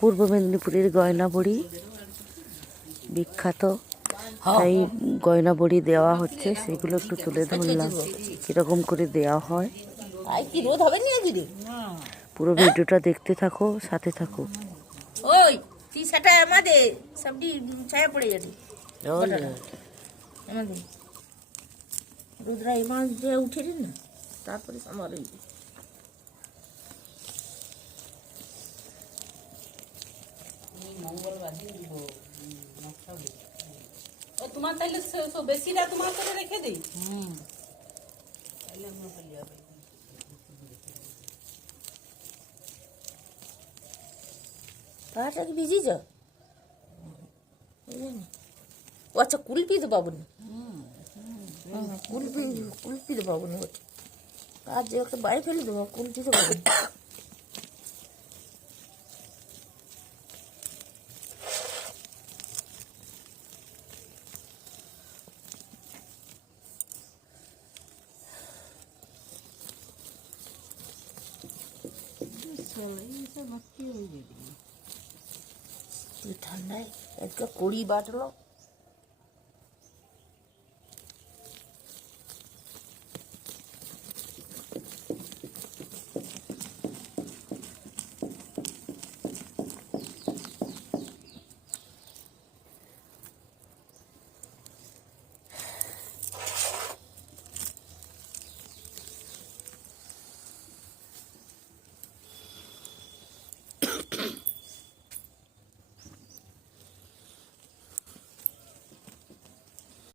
পূর্ব মেদিনীপুরের গয়না বড়ি বিখ্যাত, তাই গয়না বড়ি দেওয়া হচ্ছে, সেগুলো একটু তুলে ধরলাম কিরকম করে দেওয়া হয়। পুরো ভিডিওটা দেখতে থাকো, সাথে থাকো। ওই টি-শার্টটা আমাদের সবটি ছায়া পড়ে যাবে। আমাদের রুদ্রা এই মাছ দিয়ে উঠে দিন না, তারপরে আমার ওই তোমার তাইলে বেশিটা তোমার করে রেখে দিই। পাটা কি ভিজিয়েছ? ও আচ্ছা, কুলপি তো পাবো না। কুলপি তো পাবো না, আর যে একটা বাইরে ফেলে দেবো, কুলপি তো পাবো না। ঠান্ডায় একটা কড়ি বাটলো।